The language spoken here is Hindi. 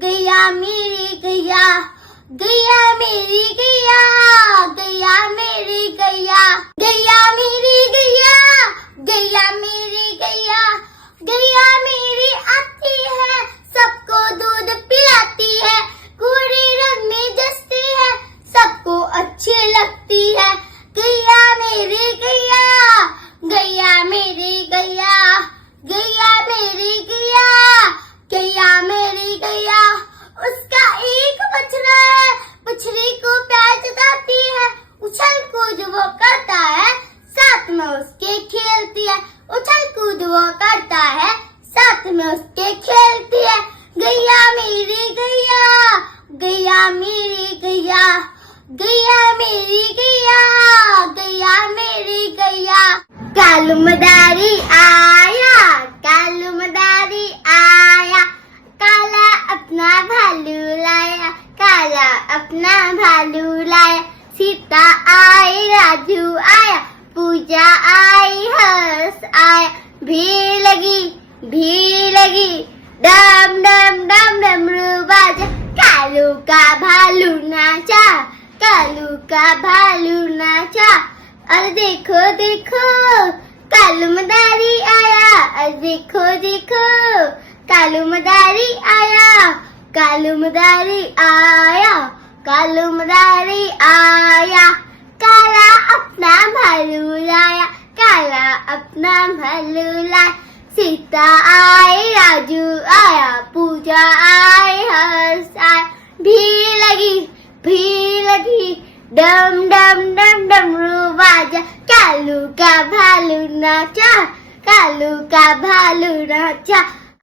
गैया मेरी गैया, गैया मेरी गैया, गैया मेरी गैया, गैया मेरी गैया, गैया मेरी गैया, गैया मेरी आती है, सबको दूध पिलाती है, गोरे रंग में जचती है, सबको अच्छी लगती है। गैया मेरी गैया, गैया मेरी गैया, गैया मेरी गैया, गैया मेरी गैया। उसका एक बछड़ा है, बछड़ी को प्यार जताती है, उछल कूद वो करता है, साथ में उसके खेलती है, उछल कूद वो करता है, साथ में उसके खेलती है। गैया मेरी गैया, गैया मेरी गैया, गैया मेरी गैया, गैया मेरी गैया। कालू मदारी आया, कालू मदारी आया, काला अपना भालू लाया, काला अपना भालू लाया। सीता आई, राजू आया, पूजा आई, हर्ष आया। भीड़ लगी, भीड़ लगी, डम डम डम डमरू बाजा। कालू का भालू नाचा, कालू का भालू नाचा। अरे देखो देखो कालू मदारी आया, अरे देखो देखो कालू मदारी आया, कालू मदारी आया, कालू मदारी आया। काला अपना भालू लाया, काला अपना भालू लाया। सीता आई, राजू आया, पूजा आई, हर्ष आया। भीड़ लगी, भीड़ लगी, डम डम डम डमरू बाजा। कालू का भालू नाचा, कालू का भालू नाचा।